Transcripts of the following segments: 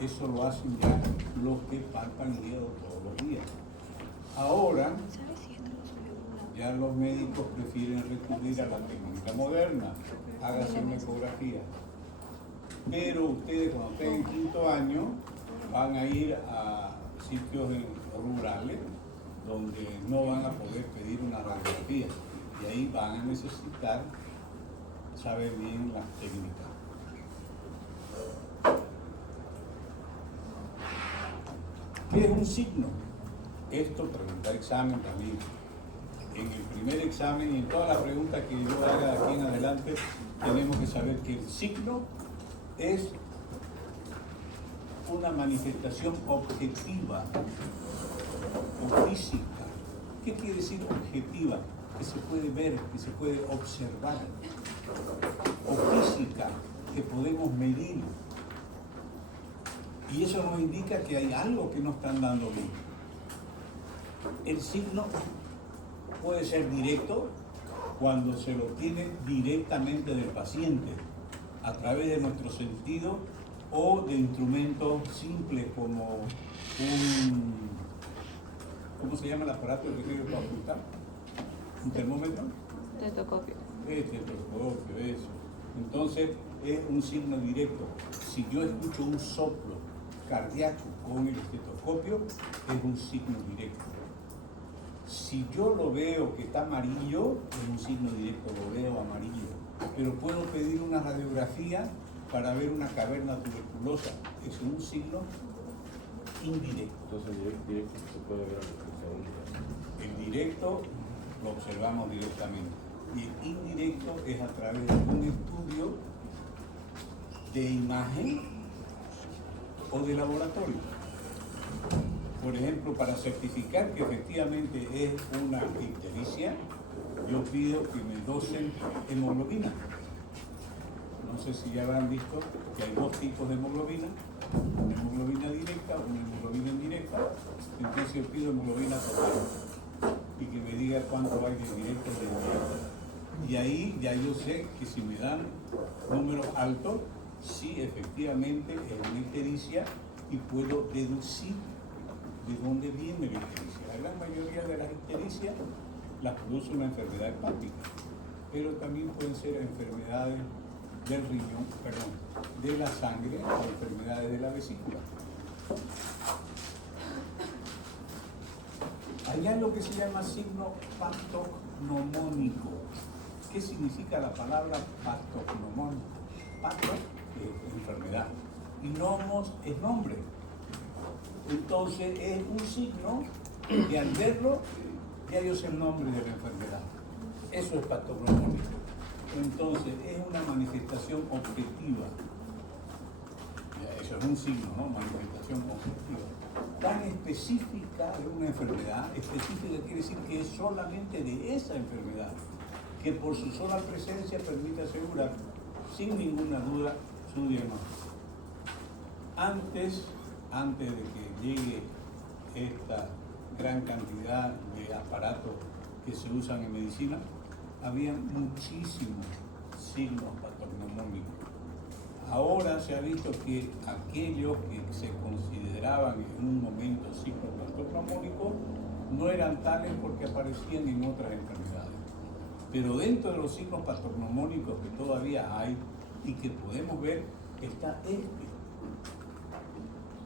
Eso lo hacen ya los que palpan el hígado todos los días. Ahora, ya los médicos prefieren recurrir a la técnica moderna, hágase una ecografía. Pero ustedes cuando estén en quinto año van a ir a sitios rurales donde no van a poder pedir una radiografía y ahí van a necesitar saber bien las técnicas. ¿Qué es un signo? Esto pregunta examen también. En el primer examen y en todas las preguntas que yo haga de aquí en adelante tenemos que saber que el signo es una manifestación objetiva o física. ¿Qué quiere decir objetiva? Que se puede ver, que se puede observar. O física, que podemos medir. Y eso nos indica que hay algo que no están dando bien. El signo puede ser directo cuando se lo obtiene directamente del paciente, a través de nuestro sentido o de instrumentos simples como ¿cómo se llama el aparato que sirve para ocultar? ¿Un termómetro? Tetoscopio. Tetoscopio, eso. Entonces es un signo directo. Si yo escucho un soplo cardíaco con el estetoscopio, es un signo directo. Si yo lo veo que está amarillo, es un signo directo, lo veo amarillo. Pero puedo pedir una radiografía para ver una caverna tuberculosa. Es un signo indirecto. Entonces el directo se puede ver a El directo lo observamos directamente. Y el indirecto es a través de un estudio de imagen o de laboratorio. Por ejemplo, para certificar que efectivamente es una ictericia, yo pido que me dosen hemoglobina. No sé si ya habrán visto que hay dos tipos de hemoglobina, una hemoglobina directa, una hemoglobina indirecta. Entonces yo pido hemoglobina total y que me diga cuánto hay de directo y de indirecto. Y ahí ya yo sé que si me dan números altos, sí efectivamente es una ictericia y puedo deducir de dónde viene la ictericia. La gran mayoría de las ictericias las produce una enfermedad hepática, pero también pueden ser enfermedades del riñón, perdón, de la sangre o enfermedades de la vesícula. Hay algo que se llama signo patognomónico. ¿Qué significa la palabra patognomónico? Pato es enfermedad y nomos es nombre. Entonces es un signo que al verlo ya yo sé el nombre de la enfermedad. Eso es patognomónico. Entonces es una manifestación objetiva. Eso es un signo, ¿no? Manifestación objetiva. Tan específica de una enfermedad, específica quiere decir que es solamente de esa enfermedad, que por su sola presencia permite asegurar sin ninguna duda su diagnóstico. Antes de que llegue esta gran cantidad de aparatos que se usan en medicina, había muchísimos signos patognomónicos. Ahora se ha visto que aquellos que se consideraban en un momento signos patognomónicos no eran tales porque aparecían en otras enfermedades. Pero dentro de los signos patognomónicos que todavía hay y que podemos ver, está este.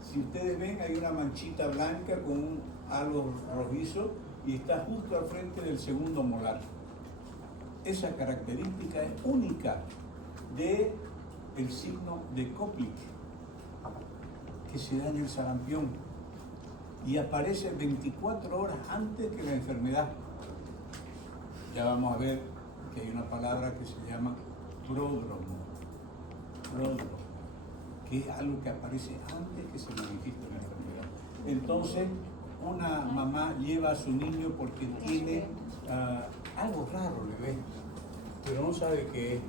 Si ustedes ven, hay una manchita blanca con algo rojizo y está justo al frente del segundo molar. Esa característica es única del signo de Koplik, que se da en el sarampión y aparece 24 horas antes que la enfermedad. Ya vamos a ver que hay una palabra que se llama pródromo, que es algo que aparece antes que se manifieste la enfermedad. Entonces, una mamá lleva a su niño porque tiene algo raro, le ve, pero no sabe qué es.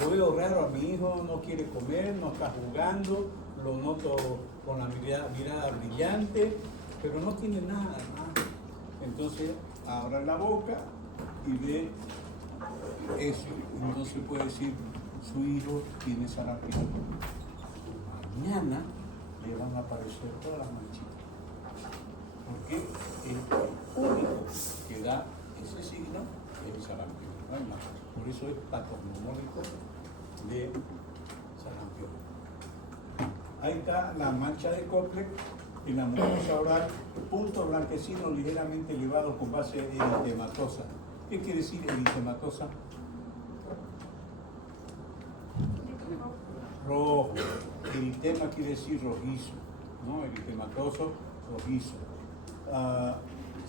Lo veo raro a mi hijo, no quiere comer, no está jugando, lo noto con la mirada brillante, pero no tiene nada. Entonces, abre la boca y ve eso. Entonces puede decir, su hijo tiene sarampión. Mañana le van a aparecer todas las manchitas. Porque el único que da ese signo es el sarampión. No hay más. Por eso es patognomónico de sarampión. Ahí está la mancha de Koplik en la mucosa oral, puntos blanquecinos ligeramente elevados con base eritematosa. ¿Qué quiere decir eritematosa? Rojo. Eritema quiere decir rojizo, ¿no? Eritematoso, rojizo.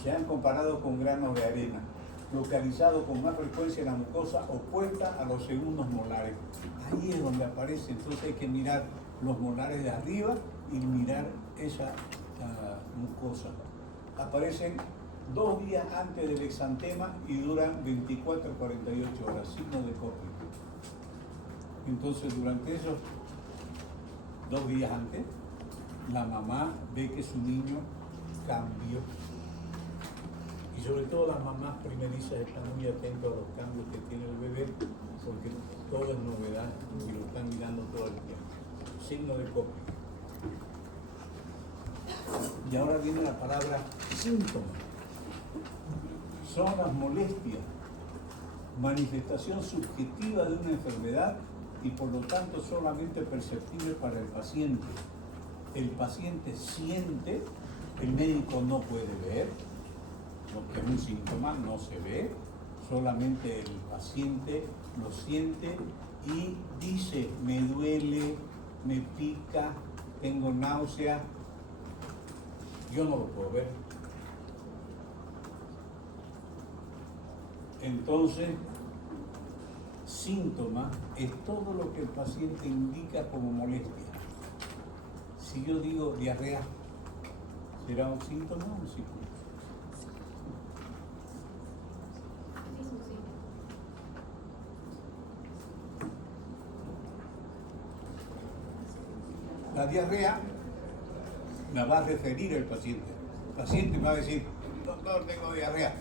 Se han comparado con granos de arena, localizado con más frecuencia en la mucosa opuesta a los segundos molares. Ahí es donde aparece, entonces hay que mirar los molares de arriba y mirar esa mucosa. Aparecen 2 días antes del exantema y duran 24 a 48 horas, signo de Koplik. Entonces, durante esos 2 días antes, la mamá ve que su niño cambió. Y sobre todo las mamás primerizas están muy atentas a los cambios que tiene el bebé, porque todo es novedad y lo están mirando todo el tiempo. Signo de Koplik. Y ahora viene la palabra síntoma. Son las molestias, manifestación subjetiva de una enfermedad y por lo tanto solamente perceptible para el paciente. El paciente siente, el médico no puede ver, lo que es un síntoma no se ve, solamente el paciente lo siente y dice, me duele, me pica, tengo náusea. Yo no lo puedo ver. Entonces, síntoma es todo lo que el paciente indica como molestia. Si yo digo diarrea, ¿será un síntoma o un síntoma? La diarrea la va a referir el paciente. El paciente va a decir, doctor, tengo diarrea.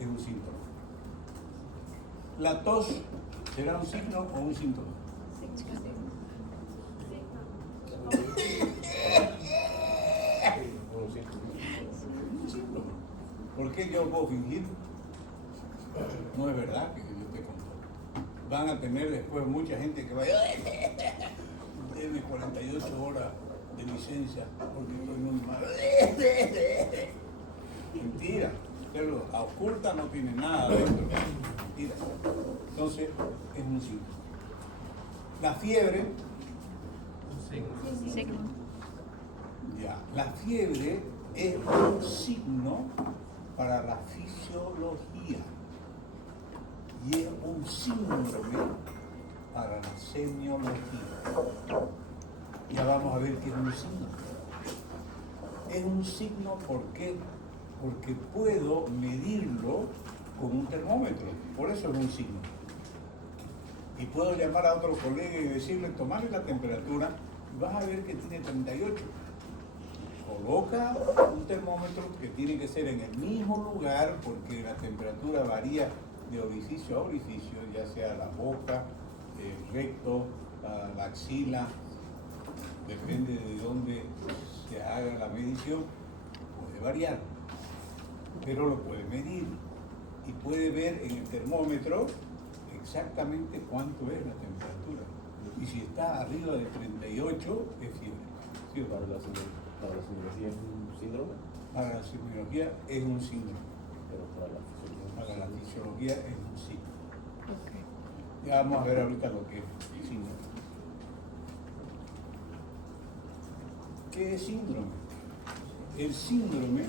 Es un síntoma. La tos, ¿será un signo o un síntoma? Un síntoma. ¿Por qué yo puedo fingir? No es verdad que yo te conto. Van a tener después mucha gente que vaya, denme 48 horas de licencia porque estoy muy mal. Mentira. A oculta no tiene nada dentro. Mentira. Entonces, es un signo. La fiebre. Signo. Ya. La fiebre es un signo para la fisiología. Y es un síndrome para la semiología. Ya vamos a ver qué es un signo. Es un signo, ¿por qué? Porque puedo medirlo con un termómetro, por eso es un signo. Y puedo llamar a otro colega y decirle, tomarle la temperatura, vas a ver que tiene 38. Coloca un termómetro que tiene que ser en el mismo lugar, porque la temperatura varía de orificio a orificio, ya sea la boca, el recto, la axila, depende de dónde se haga la medición, puede variar, pero lo puede medir y puede ver en el termómetro exactamente cuánto es la temperatura. Y si está arriba de 38, es fiebre. ¿Sí? Para la semiología es un síndrome, Para la semiología es un síndrome. pero Para la fisiología es un síndrome. Okay. Ya vamos a ver ahorita lo que es síndrome. ¿Qué es síndrome? El síndrome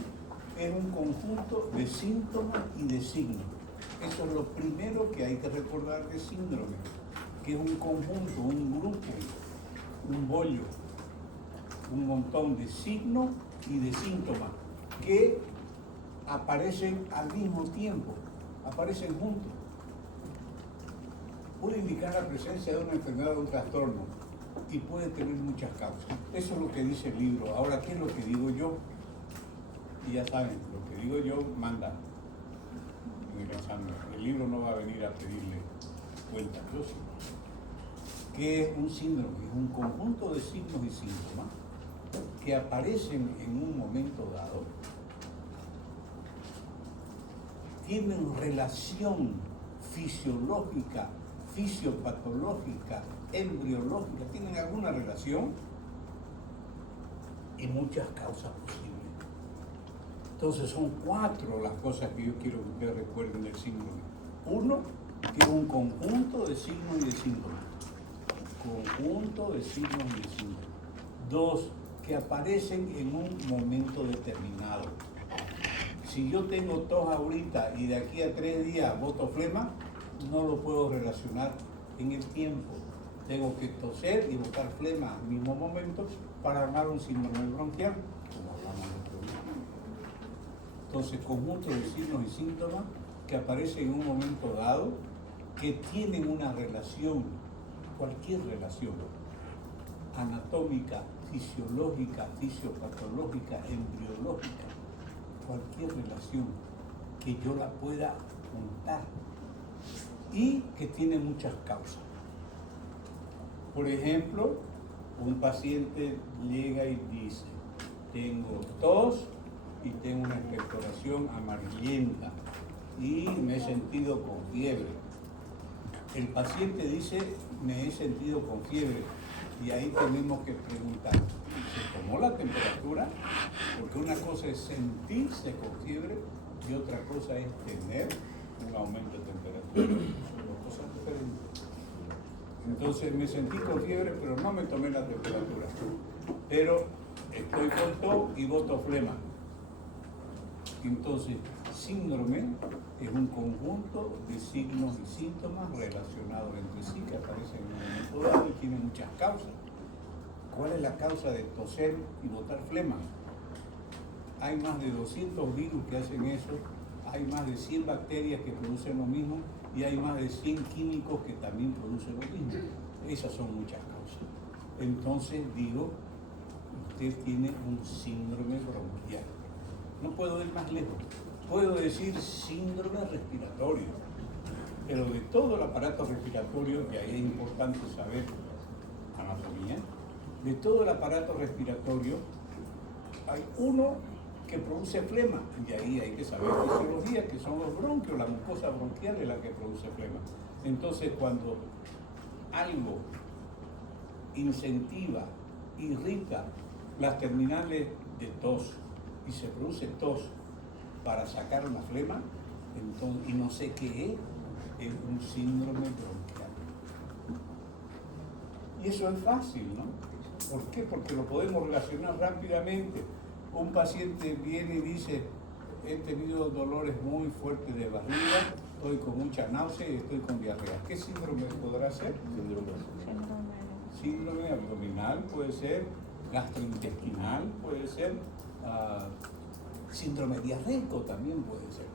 es un conjunto de síntomas y de signos. Eso es lo primero que hay que recordar de síndrome, que es un conjunto, un grupo, un bollo, un montón de signos y de síntomas que aparecen al mismo tiempo, aparecen juntos. Puede indicar la presencia de una enfermedad o un trastorno y puede tener muchas causas. Eso es lo que dice el libro. Ahora, ¿qué es lo que digo yo? Y ya saben, lo que digo yo manda en el examen. El libro no va a venir a pedirle cuentas, yo sí. ¿Qué es un síndrome? Es un conjunto de signos y síntomas que aparecen en un momento dado tienen relación fisiológica, fisiopatológica, embriológica, tienen alguna relación y muchas causas posibles. Entonces son 4 las cosas que yo quiero que ustedes recuerden del síndrome. 1, que es un conjunto de signos y de síntomas. Conjunto de signos y de síntomas. 2, que aparecen en un momento determinado. Si yo tengo tos ahorita y de aquí a 3 días boto flema, no lo puedo relacionar en el tiempo. Tengo que toser y botar flema al mismo momento para armar un síndrome bronquial, como hablamos el otro día. Entonces, conjunto de signos y síntomas que aparecen en un momento dado, que tienen una relación, cualquier relación, anatómica, fisiológica, fisiopatológica, embriológica, cualquier relación que yo la pueda juntar y que tiene muchas causas. Por ejemplo, un paciente llega y dice, tengo tos y tengo una expectoración amarillenta y me he sentido con fiebre. El paciente dice, me he sentido con fiebre, y ahí tenemos que preguntar, ¿se tomó la temperatura? Porque una cosa es sentirse con fiebre y otra cosa es tener un aumento de temperatura. Son 2 cosas diferentes. Entonces me sentí con fiebre, pero no me tomé la temperatura. Pero estoy con tos y boto flema. Entonces, síndrome es un conjunto de signos y síntomas relacionados entre sí que aparecen en un momento dado y tienen muchas causas. ¿Cuál es la causa de toser y botar flema? Hay más de 200 virus que hacen eso, hay más de 100 bacterias que producen lo mismo y hay más de 100 químicos que también producen lo mismo. Esas son muchas causas. Entonces digo, usted tiene un síndrome bronquial. No puedo ir más lejos. Puedo decir síndrome respiratorio, pero de todo el aparato respiratorio, que ahí es importante saber anatomía, de todo el aparato respiratorio hay uno que produce flema, y ahí hay que saber fisiología, que son los bronquios, la mucosa bronquial es la que produce flema. Entonces, cuando algo incentiva, irrita las terminales de tos y se produce tos para sacar una flema, entonces, y no sé qué es un síndrome bronquial. Y eso es fácil, ¿no? ¿Por qué? Porque lo podemos relacionar rápidamente. Un paciente viene y dice, he tenido dolores muy fuertes de barriga, estoy con mucha náusea y estoy con diarrea. ¿Qué síndrome podrá ser? Síndrome abdominal puede ser, gastrointestinal puede ser, síndrome diarreico también puede ser.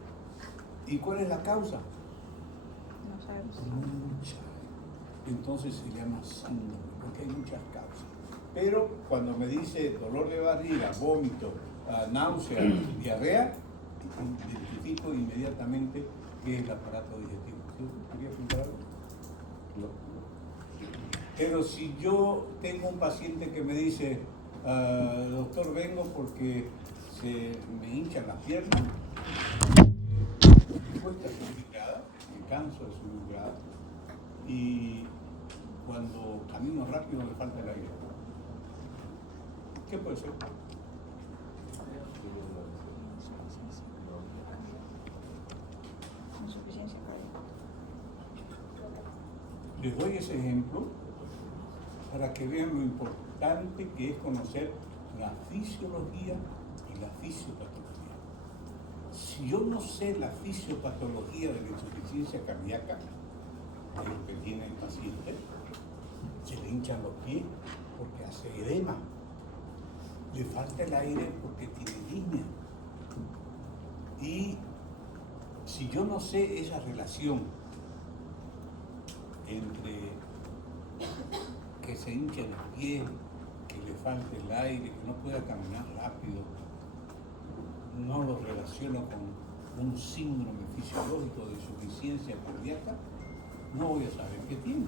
¿Y cuál es la causa? No sabemos. Mucha. Entonces se llama síndrome, porque hay muchas causas. Pero cuando me dice dolor de barriga, vómito, náusea, diarrea, identifico inmediatamente qué es el aparato digestivo. ¿Quería preguntar algo? No. Pero si yo tengo un paciente que me dice, doctor, vengo porque se me hinchan las piernas, me cuesta subir grada, me canso de subir grada, y cuando camino rápido me falta el aire. ¿Qué puede ser? Insuficiencia cardíaca. Les doy ese ejemplo para que vean lo importante que es conocer la fisiología y la fisiopatología. Si yo no sé la fisiopatología de la insuficiencia cardíaca, de lo que tiene el paciente, se le hinchan los pies porque hace edema, le falta el aire porque tiene disnea. Y si yo no sé esa relación entre que se hinchen los pies, que le falte el aire, que no pueda caminar rápido, no lo relaciono con un síndrome fisiológico de insuficiencia cardíaca, no voy a saber qué tiene.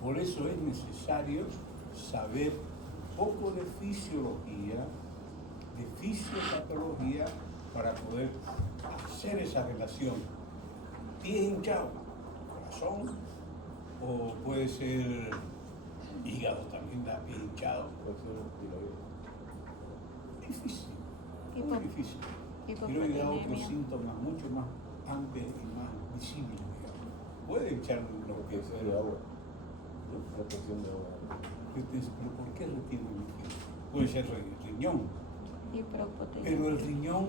Por eso es necesario saber un poco de fisiología, de fisiopatología, para poder hacer esa relación. Pie hinchado, corazón, o puede ser hígado también, da pie hinchado. Difícil, muy difícil. Tiroides da otros síntomas mucho más antes y más visibles, digamos. Puede echar lo que sea. de agua. Retención de agua. Pero ¿por qué retiene líquido? Puede ser riñón. Pero el riñón,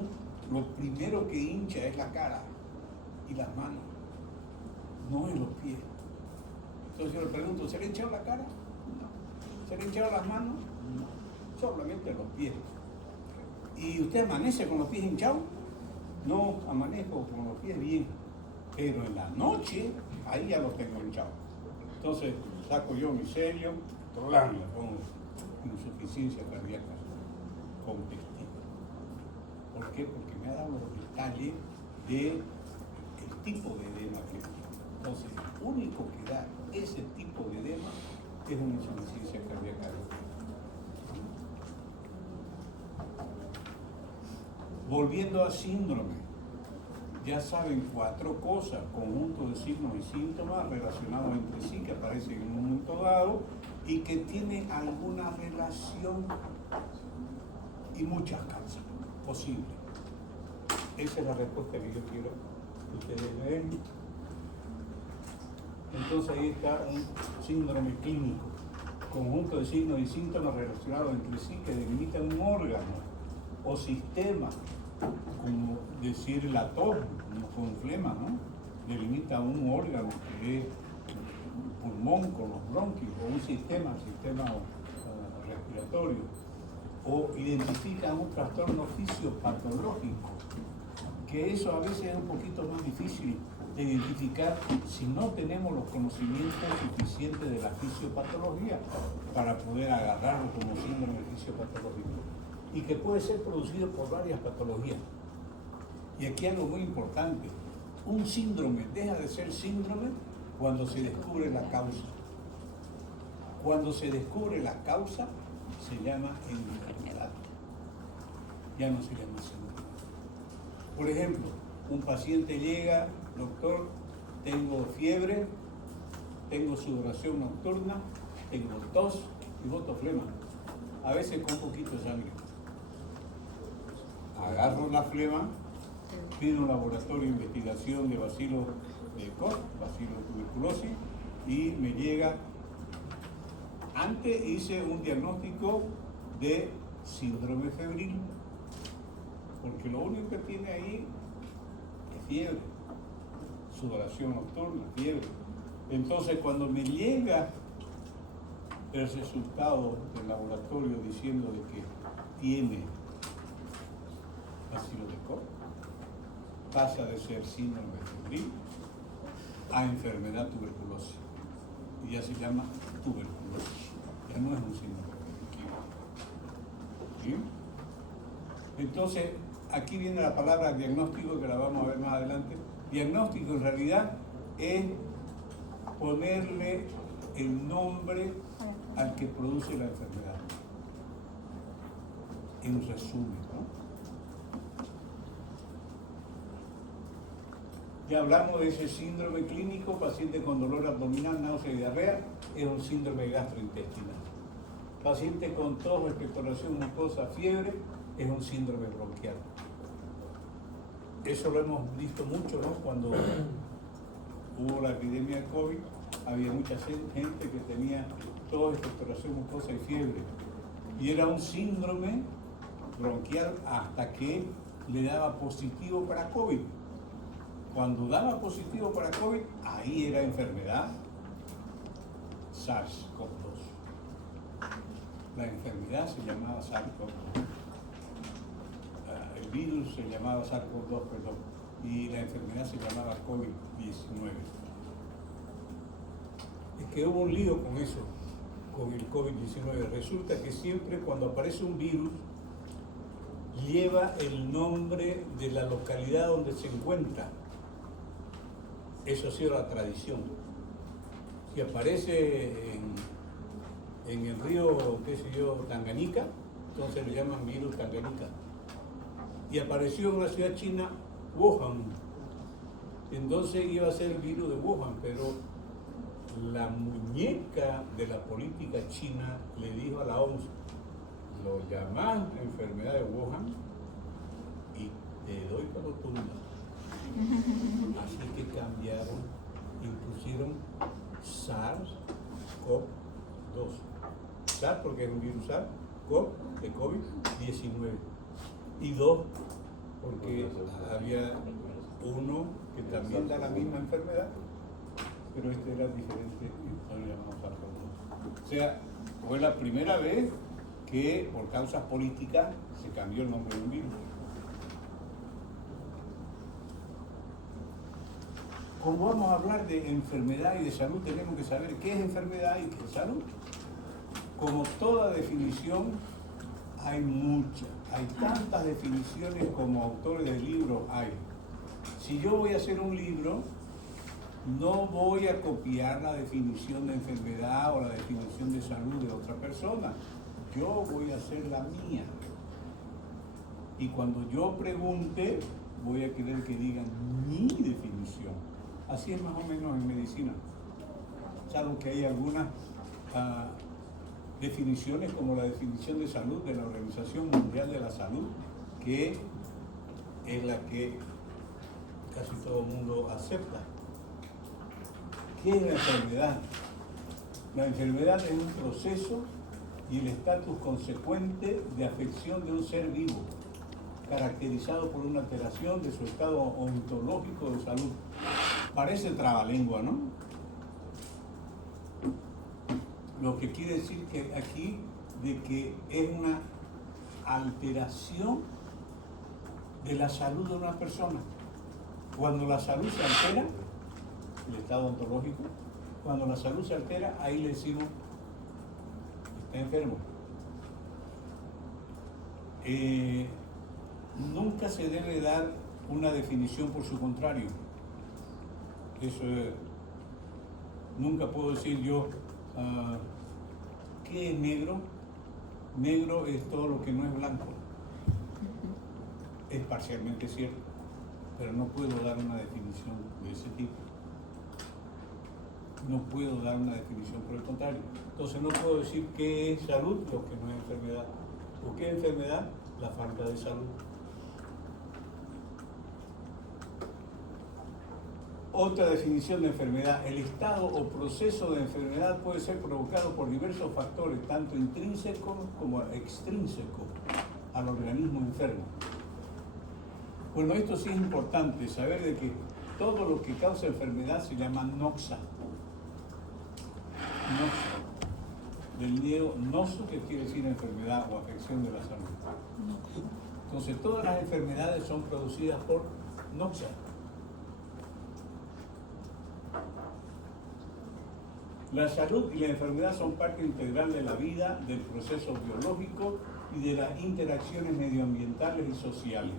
lo primero que hincha es la cara y las manos, no en los pies. Entonces yo le pregunto, ¿se le ha hinchado la cara? No. ¿Se le ha hinchado las manos? No. Solamente los pies. ¿Y usted amanece con los pies hinchados? No, amanezco con los pies bien. Pero en la noche, ahí ya los tengo hinchados. Entonces saco yo mi sello, ¡tolán! Le pongo insuficiencia cardíaca con testigo. ¿Por qué? Porque me ha dado los detalles del tipo de edema que es. Entonces, el único que da ese tipo de edema es una insuficiencia cardíaca. Volviendo a síndrome, ya saben 4 cosas, conjunto de signos y síntomas relacionados entre sí que aparecen en un momento dado y que tienen alguna relación y muchas causas posibles. Esa es la respuesta que yo quiero que ustedes vean. Entonces ahí está un síndrome clínico, conjunto de signos y síntomas relacionados entre sí que delimitan un órgano o sistema, como decir la tos con flema, ¿no? Delimita un órgano que es un pulmón con los bronquios, o un sistema respiratorio, o identifica un trastorno fisiopatológico, que eso a veces es un poquito más difícil de identificar si no tenemos los conocimientos suficientes de la fisiopatología para poder agarrarlo como síndrome fisiopatológico, y que puede ser producido por varias patologías. Y aquí algo muy importante, un síndrome deja de ser síndrome cuando se descubre la causa. Cuando se descubre la causa, se llama enfermedad. Ya no se llama síndrome. Por ejemplo, un paciente llega, doctor, tengo fiebre, tengo sudoración nocturna, tengo tos y boto flema, a veces con poquito de sangre. Agarro la flema, pido un laboratorio de investigación de bacilo de Koch, bacilo de tuberculosis, y me llega. Antes hice un diagnóstico de síndrome febril, porque lo único que tiene ahí es fiebre, sudoración nocturna, fiebre. Entonces cuando me llega el resultado del laboratorio diciendo de que tiene bacilo de Koch, pasa de ser síndrome febril a enfermedad tuberculosis. Y ya se llama tuberculosis. Ya no es un síndrome febril. ¿Sí? Entonces, aquí viene la palabra diagnóstico, que la vamos a ver más adelante. Diagnóstico en realidad es ponerle el nombre al que produce la enfermedad. En resumen, ¿no? Ya hablamos de ese síndrome clínico, paciente con dolor abdominal, náusea y diarrea, es un síndrome gastrointestinal. Paciente con tos, expectoración mucosa, fiebre, es un síndrome bronquial. Eso lo hemos visto mucho, ¿no? Cuando hubo la epidemia de COVID, había mucha gente que tenía tos, expectoración mucosa y fiebre. Y era un síndrome bronquial hasta que le daba positivo para COVID. Cuando daba positivo para COVID, ahí era enfermedad SARS-CoV-2. La enfermedad se llamaba SARS-CoV-2. El virus se llamaba SARS-CoV-2, perdón, y la enfermedad se llamaba COVID-19. Es que hubo un lío con eso, con el COVID-19. Resulta que siempre cuando aparece un virus, lleva el nombre de la localidad donde se encuentra. Eso ha sido la tradición. Si aparece en el río, qué sé yo, Tanganica, entonces le llaman virus Tanganica. Y apareció en una ciudad china, Wuhan. Entonces iba a ser el virus de Wuhan, pero la muñeca de la política china le dijo a la OMS, lo llamás enfermedad de Wuhan y te doy para lo tumba. Así que cambiaron y pusieron SARS-CoV-2. SARS porque es un virus SARS, CoV de COVID-19. Y 2 porque había uno que también da la misma enfermedad, pero este era diferente y lo llamamos SARS-CoV-2. O sea, fue la primera vez que por causas políticas se cambió el nombre de un virus. Como vamos a hablar de enfermedad y de salud, tenemos que saber qué es enfermedad y qué es salud. Como toda definición, hay muchas, hay tantas definiciones como autores de libros hay. Si yo voy a hacer un libro, no voy a copiar la definición de enfermedad o la definición de salud de otra persona. Yo voy a hacer la mía. Y cuando yo pregunte, voy a querer que digan mi definición. Así es más o menos en medicina. Salvo que hay algunas definiciones como la definición de salud de la Organización Mundial de la Salud, que es la que casi todo el mundo acepta. ¿Qué es la enfermedad? La enfermedad es un proceso y el estatus consecuente de afección de un ser vivo, caracterizado por una alteración de su estado ontológico de salud. Parece trabalengua, ¿no? Lo que quiere decir que aquí de que es una alteración de la salud de una persona. Cuando la salud se altera, el estado ontológico, cuando la salud se altera, ahí le decimos, está enfermo. Nunca se debe dar una definición por su contrario. Eso es, nunca puedo decir yo, ¿qué es negro? Negro es todo lo que no es blanco. Es parcialmente cierto, pero no puedo dar una definición de ese tipo. No puedo dar una definición por el contrario. Entonces no puedo decir qué es salud, lo que no es enfermedad. ¿O qué es enfermedad? La falta de salud. Otra definición de enfermedad: el estado o proceso de enfermedad puede ser provocado por diversos factores, tanto intrínsecos como extrínsecos al organismo enfermo. Bueno, esto sí es importante, saber de que todo lo que causa enfermedad se llama noxa. Noxa. Del griego noso, que quiere decir enfermedad o afección de la salud. Entonces, todas las enfermedades son producidas por noxa. La salud y la enfermedad son parte integral de la vida, del proceso biológico y de las interacciones medioambientales y sociales.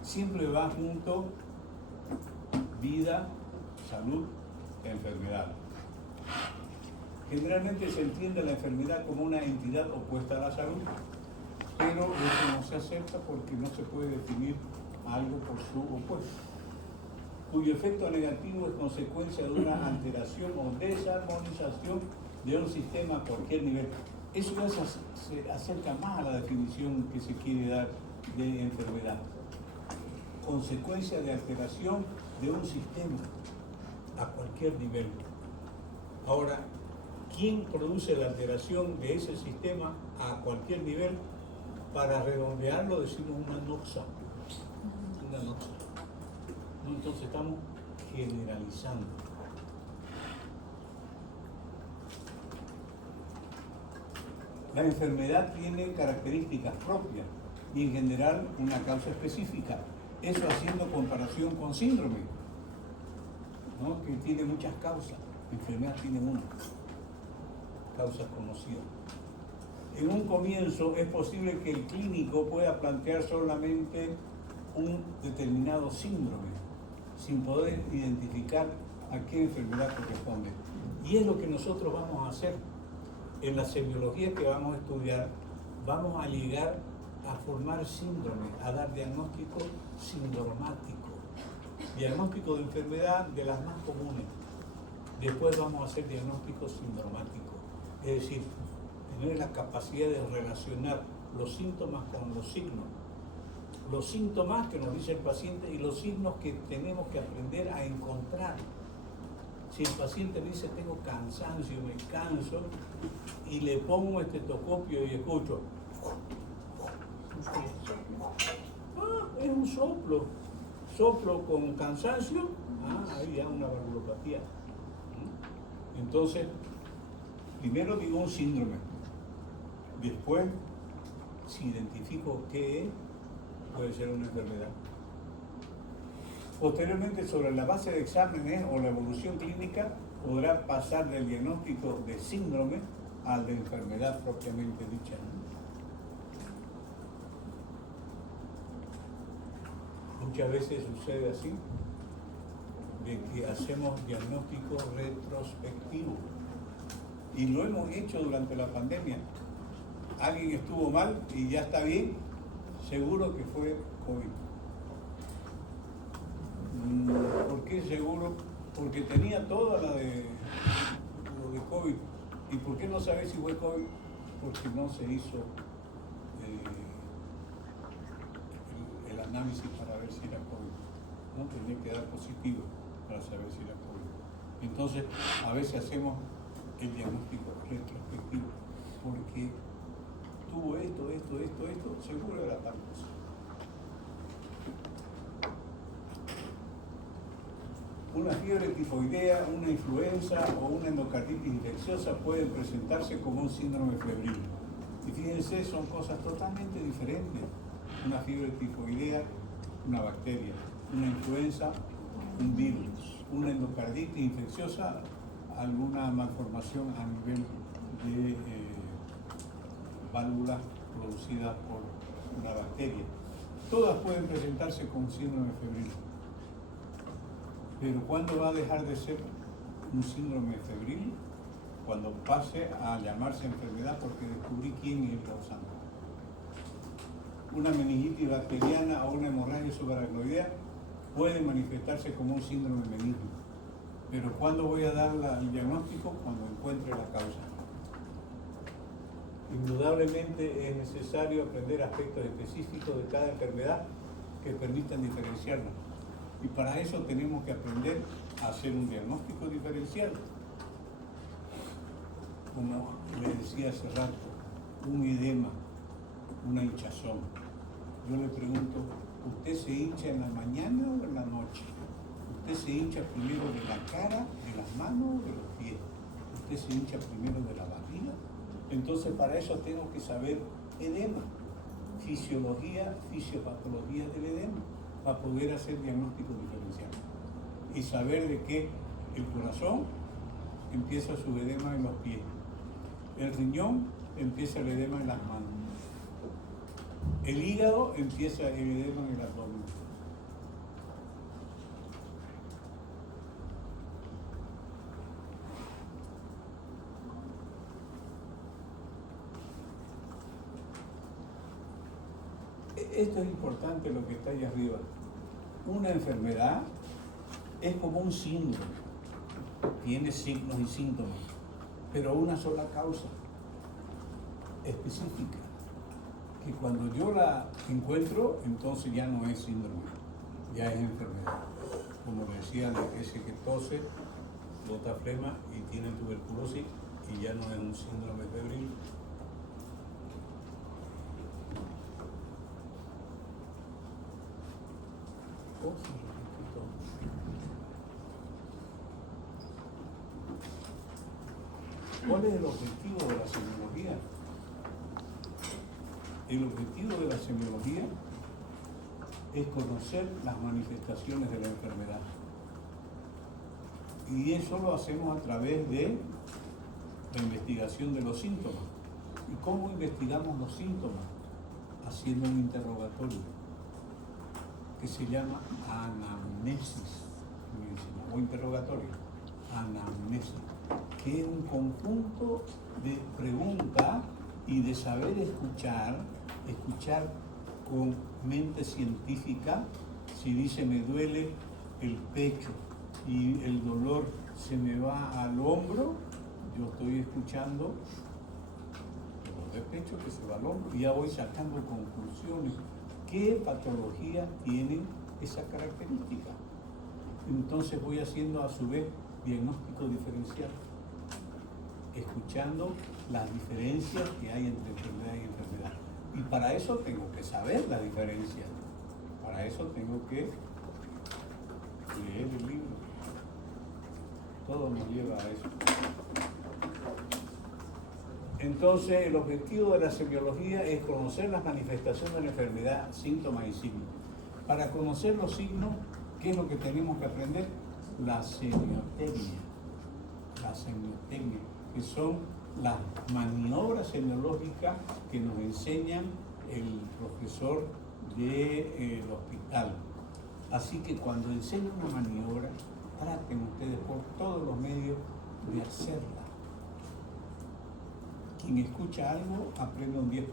Siempre va junto vida, salud, enfermedad. Generalmente se entiende la enfermedad como una entidad opuesta a la salud, pero eso no se acepta porque no se puede definir algo por su opuesto, cuyo efecto negativo es consecuencia de una alteración o desarmonización de un sistema a cualquier nivel. Eso ya se acerca más a la definición que se quiere dar de enfermedad. Consecuencia de alteración de un sistema a cualquier nivel. Ahora, ¿quién produce la alteración de ese sistema a cualquier nivel? Para redondearlo decimos una noxa. Una noxa. Entonces estamos generalizando. La enfermedad tiene características propias y en general una causa específica. Eso haciendo comparación con síndrome, ¿no? Que tiene muchas causas. La enfermedad tiene una causa conocida. En un comienzo es posible que el clínico pueda plantear solamente un determinado síndrome, sin poder identificar a qué enfermedad corresponde. Y es lo que nosotros vamos a hacer. En la semiología que vamos a estudiar, vamos a llegar a formar síndromes, a dar diagnóstico sindromático, diagnóstico de enfermedad de las más comunes. Después vamos a hacer diagnóstico sindromático, es decir, tener la capacidad de relacionar los síntomas con los signos. Los síntomas que nos dice el paciente y los signos que tenemos que aprender a encontrar. Si el paciente me dice tengo cansancio, me canso, y le pongo un estetoscopio y escucho, es un soplo con cansancio, ahí ya una valvulopatía. Entonces, primero digo un síndrome, después, si identifico qué es, puede ser una enfermedad. Posteriormente, sobre la base de exámenes o la evolución clínica, podrá pasar del diagnóstico de síndrome al de enfermedad propiamente dicha, ¿no? Muchas veces sucede así, de que hacemos diagnóstico retrospectivo, y lo hemos hecho durante la pandemia. Alguien estuvo mal y ya está bien, seguro que fue COVID. ¿Por qué seguro? Porque tenía toda lo de COVID. ¿Y por qué no sabes si fue COVID? Porque no se hizo el análisis para ver si era COVID. No tenía que dar positivo para saber si era COVID. Entonces, a veces hacemos el diagnóstico retrospectivo, porque tuvo esto, seguro era tal cosa. Una fiebre tifoidea, una influenza o una endocarditis infecciosa pueden presentarse como un síndrome febril. Y fíjense, son cosas totalmente diferentes. Una fiebre tifoidea, una bacteria; una influenza, un virus; una endocarditis infecciosa, alguna malformación a nivel de válvulas producidas por una bacteria. Todas pueden presentarse con síndrome febril. Pero ¿cuándo va a dejar de ser un síndrome febril? Cuando pase a llamarse enfermedad, porque descubrí quién es el causante. Una meningitis bacteriana o una hemorragia subaracnoidea puede manifestarse como un síndrome meningio. Pero ¿cuándo voy a dar el diagnóstico? Cuando encuentre la causa. Indudablemente es necesario aprender aspectos específicos de cada enfermedad que permitan diferenciarnos. Y para eso tenemos que aprender a hacer un diagnóstico diferencial. Como le decía hace rato, un edema, una hinchazón. Yo le pregunto, ¿usted se hincha en la mañana o en la noche? ¿Usted se hincha primero de la cara, de las manos o de los pies? ¿Usted se hincha primero de la barriga? Entonces, para eso tengo que saber edema, fisiología, fisiopatología del edema, para poder hacer diagnóstico diferencial. Y saber de que el corazón empieza su edema en los pies, el riñón empieza el edema en las manos, el hígado empieza el edema en el abdomen. Esto es importante, lo que está ahí arriba. Una enfermedad es como un síndrome, tiene signos y síntomas, pero una sola causa específica, que cuando yo la encuentro, entonces ya no es síndrome, ya es enfermedad. Como decía, ese que tose, bota flema y tiene tuberculosis, y ya no es un síndrome febril. ¿Cuál es el objetivo de la semiología? El objetivo de la semiología es conocer las manifestaciones de la enfermedad. Y eso lo hacemos a través de la investigación de los síntomas. ¿Y cómo investigamos los síntomas? Haciendo un interrogatorio que se llama anamnesis, o interrogatorio, anamnesis. que es un conjunto de preguntas y de saber escuchar con mente científica. Si dice me duele el pecho y el dolor se me va al hombro, yo estoy escuchando dolor de pecho que se va al hombro y ya voy sacando conclusiones. ¿Qué patología tienen esa característica? Entonces voy haciendo a su vez diagnóstico diferencial, escuchando las diferencias que hay entre enfermedad y enfermedad. Y para eso tengo que saber la diferencia. Para eso tengo que leer el libro. Todo nos lleva a eso. Entonces, el objetivo de la semiología es conocer las manifestaciones de la enfermedad, síntomas y signos. Para conocer los signos, ¿qué es lo que tenemos que aprender? La semiotecnia. La semiotecnia, que son las maniobras semiológicas que nos enseñan el profesor del hospital. Así que cuando enseñan una maniobra, traten ustedes por todos los medios de hacerla. Quien escucha algo aprende un 10%.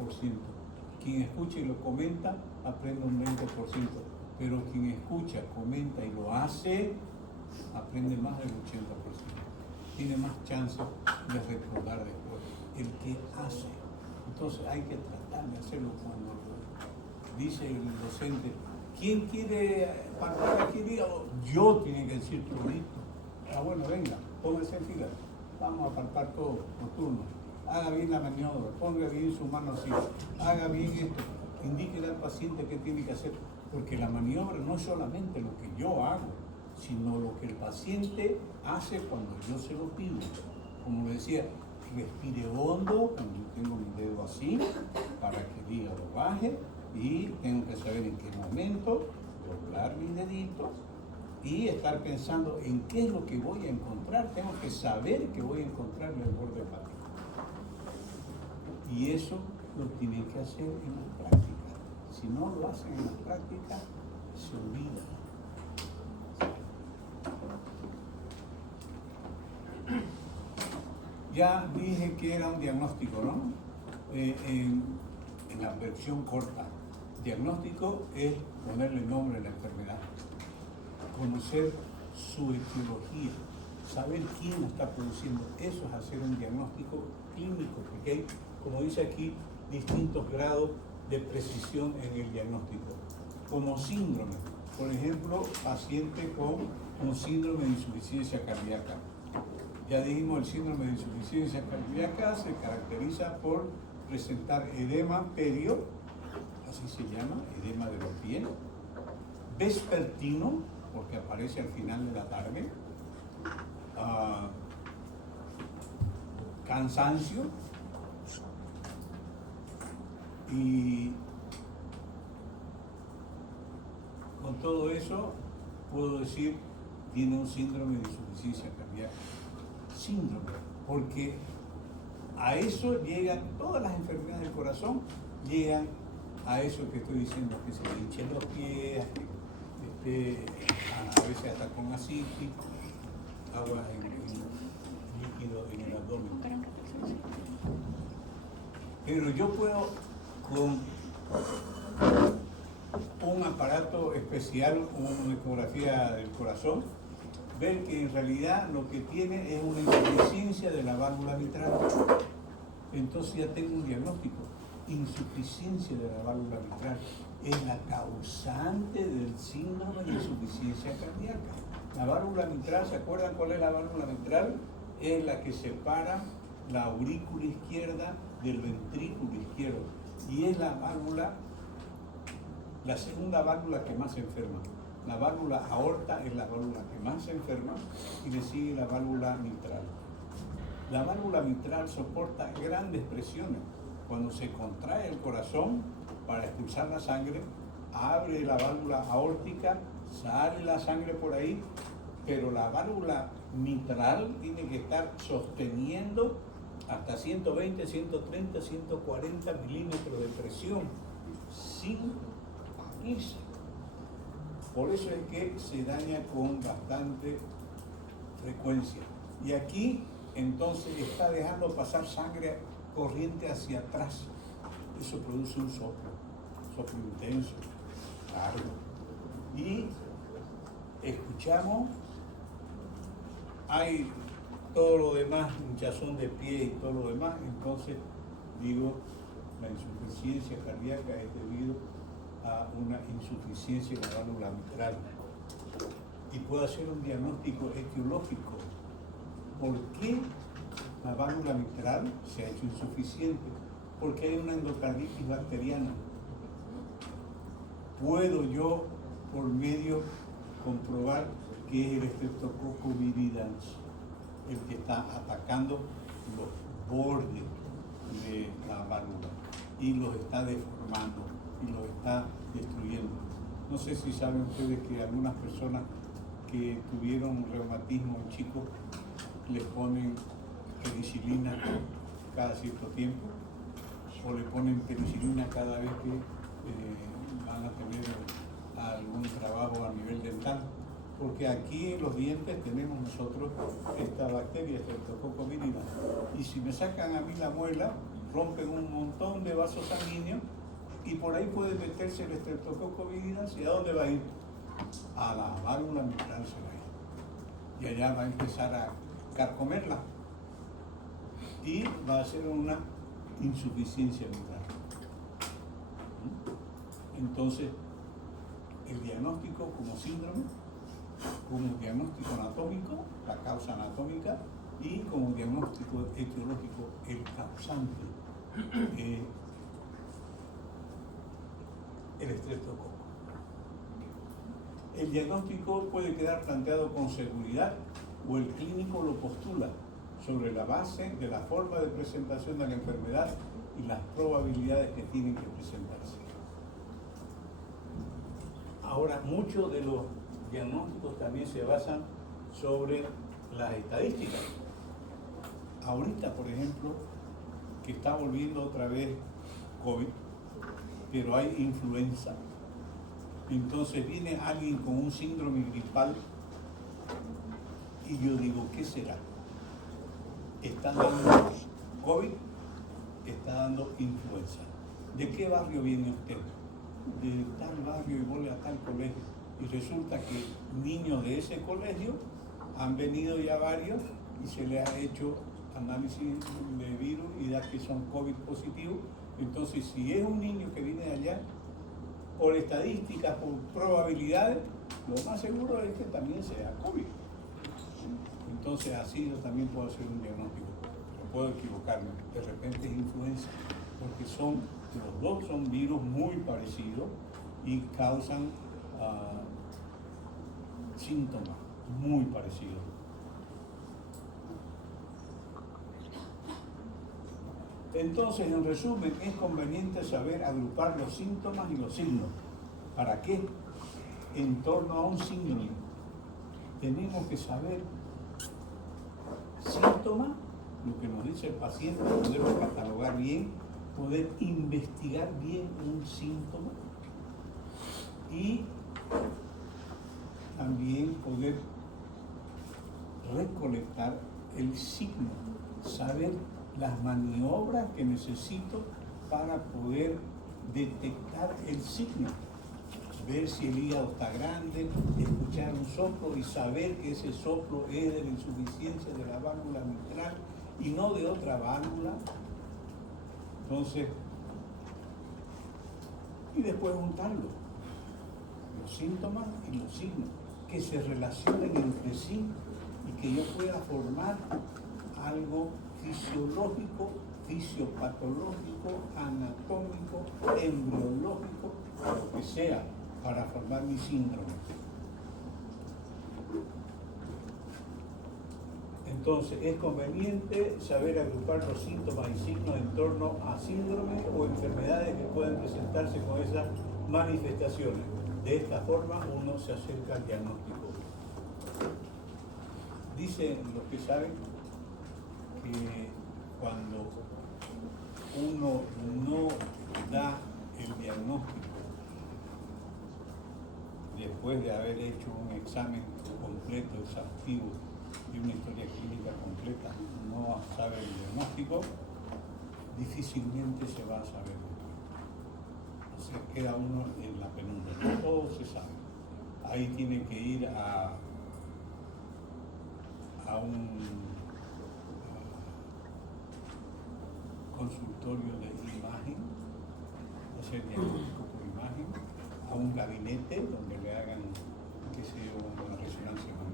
Quien escucha y lo comenta aprende un 20%. Pero quien escucha, comenta y lo hace, aprende más del 80%. Tiene más chance de recordar después. El que hace. Entonces hay que tratar de hacerlo cuando dice el docente, ¿quién quiere palpar aquí? Yo tiene que decir todito. Ah, bueno, venga, póngase en fila. Vamos a palpar todo por turno. Haga bien la maniobra, ponga bien su mano así, haga bien esto, indíquele al paciente qué tiene que hacer, porque la maniobra no es solamente lo que yo hago, sino lo que el paciente hace cuando yo se lo pido. Como le decía, respire hondo cuando yo tengo mi dedo así, para que el hígado baje, y tengo que saber en qué momento doblar mis deditos y estar pensando en qué es lo que voy a encontrar. Tengo que saber que voy a encontrar el borde hepático. Y eso lo tienen que hacer en la práctica. Si no lo hacen en la práctica, se olvida. Ya dije que era un diagnóstico, ¿no? En la versión corta. Diagnóstico es ponerle nombre a la enfermedad, conocer su etiología, saber quién la está produciendo. Eso es hacer un diagnóstico clínico, porque hay, como dice aquí, distintos grados de precisión en el diagnóstico. Como síndrome, por ejemplo, paciente con un síndrome de insuficiencia cardíaca. Ya dijimos, el síndrome de insuficiencia cardíaca se caracteriza por presentar edema perio, así se llama, edema de los pies, vespertino, porque aparece al final de la tarde, cansancio, y con todo eso puedo decir tiene un síndrome de insuficiencia cardíaca. Síndrome, porque a eso llegan todas las enfermedades del corazón, llegan a eso que estoy diciendo, que se le hinchen los pies, a veces hasta con asitis, agua en líquido en el abdomen. Pero yo puedo, con un aparato especial, una ecografía del corazón, ver que en realidad lo que tiene es una insuficiencia de la válvula mitral. Entonces ya tengo un diagnóstico. Insuficiencia de la válvula mitral es la causante del síndrome de insuficiencia cardíaca. La válvula mitral, ¿se acuerdan cuál es la válvula mitral? Es la que separa la aurícula izquierda del ventrículo izquierdo y es la válvula, la segunda válvula que más se enferma. La válvula aorta es la válvula que más se enferma y le sigue la válvula mitral. La válvula mitral soporta grandes presiones. Cuando se contrae el corazón para expulsar la sangre, abre la válvula aórtica, sale la sangre por ahí, pero la válvula mitral tiene que estar sosteniendo hasta 120, 130, 140 milímetros de presión sin irse. Por eso es que se daña con bastante frecuencia. Y aquí entonces está dejando pasar sangre corriente hacia atrás. Eso produce un soplo intenso, largo. Y escuchamos, hay todo lo demás, hinchazón de pie y todo lo demás, entonces digo, la insuficiencia cardíaca es debido a una insuficiencia en la válvula mitral. Y puedo hacer un diagnóstico etiológico. ¿Por qué la válvula mitral se ha hecho insuficiente? Porque hay una endocarditis bacteriana. ¿Puedo yo, por medio, comprobar que es el Streptococcus viridans el que está atacando los bordes de la válvula y los está deformando y los está destruyendo? No sé si saben ustedes que algunas personas que tuvieron reumatismo en chicos le ponen penicilina cada cierto tiempo o le ponen penicilina cada vez que van a tener algún trabajo a nivel dental, porque aquí en los dientes tenemos nosotros esta bacteria, Streptococcus viridans, y si me sacan a mí la muela, rompen un montón de vasos sanguíneos y por ahí puede meterse el Streptococcus viridans. ¿Y a dónde va a ir? A la válvula mitral se va a ir. Y allá va a empezar a carcomerla y va a ser una insuficiencia mitral. Entonces, el diagnóstico como síndrome, como diagnóstico anatómico, la causa anatómica, y como diagnóstico etiológico, el causante, el estreptococo. El diagnóstico puede quedar planteado con seguridad o el clínico lo postula sobre la base de la forma de presentación de la enfermedad y las probabilidades que tienen que presentarse. Ahora, muchos de los diagnósticos también se basan sobre las estadísticas. Ahorita, por ejemplo, que está volviendo otra vez COVID, pero hay influenza. Entonces viene alguien con un síndrome gripal y yo digo, ¿qué será? ¿Está dando COVID? ¿Está dando influenza? ¿De qué barrio viene usted? De tal barrio y voy a tal colegio. Y resulta que niños de ese colegio han venido ya varios y se les ha hecho análisis de virus y da que son COVID positivos. Entonces, si es un niño que viene de allá, por estadísticas, por probabilidades, lo más seguro es que también sea COVID. Entonces, así yo también puedo hacer un diagnóstico, pero puedo equivocarme. De repente es influenza, porque los dos son virus muy parecidos y causan síntomas muy parecidos. Entonces, en resumen, es conveniente saber agrupar los síntomas y los signos. ¿Para qué? En torno a un síndrome, tenemos que saber síntomas, lo que nos dice el paciente, poderlo catalogar bien, poder investigar bien un síntoma y también poder recolectar el signo, saber las maniobras que necesito para poder detectar el signo, ver si el hígado está grande, escuchar un soplo y saber que ese soplo es de la insuficiencia de la válvula mitral y no de otra válvula. Entonces, y después juntarlo, los síntomas y los signos, que se relacionen entre sí y que yo pueda formar algo fisiológico, fisiopatológico, anatómico, embriológico, lo que sea, para formar mi síndrome. Entonces, es conveniente saber agrupar los síntomas y signos en torno a síndrome o enfermedades que pueden presentarse con esas manifestaciones. De esta forma, uno se acerca al diagnóstico. Dicen los que saben que cuando uno no da el diagnóstico después de haber hecho un examen completo, exhaustivo y una historia clínica completa, no sabe el diagnóstico, difícilmente se va a saber de todo. O sea, queda uno en la penumbra, no todo se sabe. Ahí tiene que ir a un consultorio de imagen, o sea, diagnóstico por imagen, a un gabinete donde le hagan, qué sé yo, una resonancia magnética.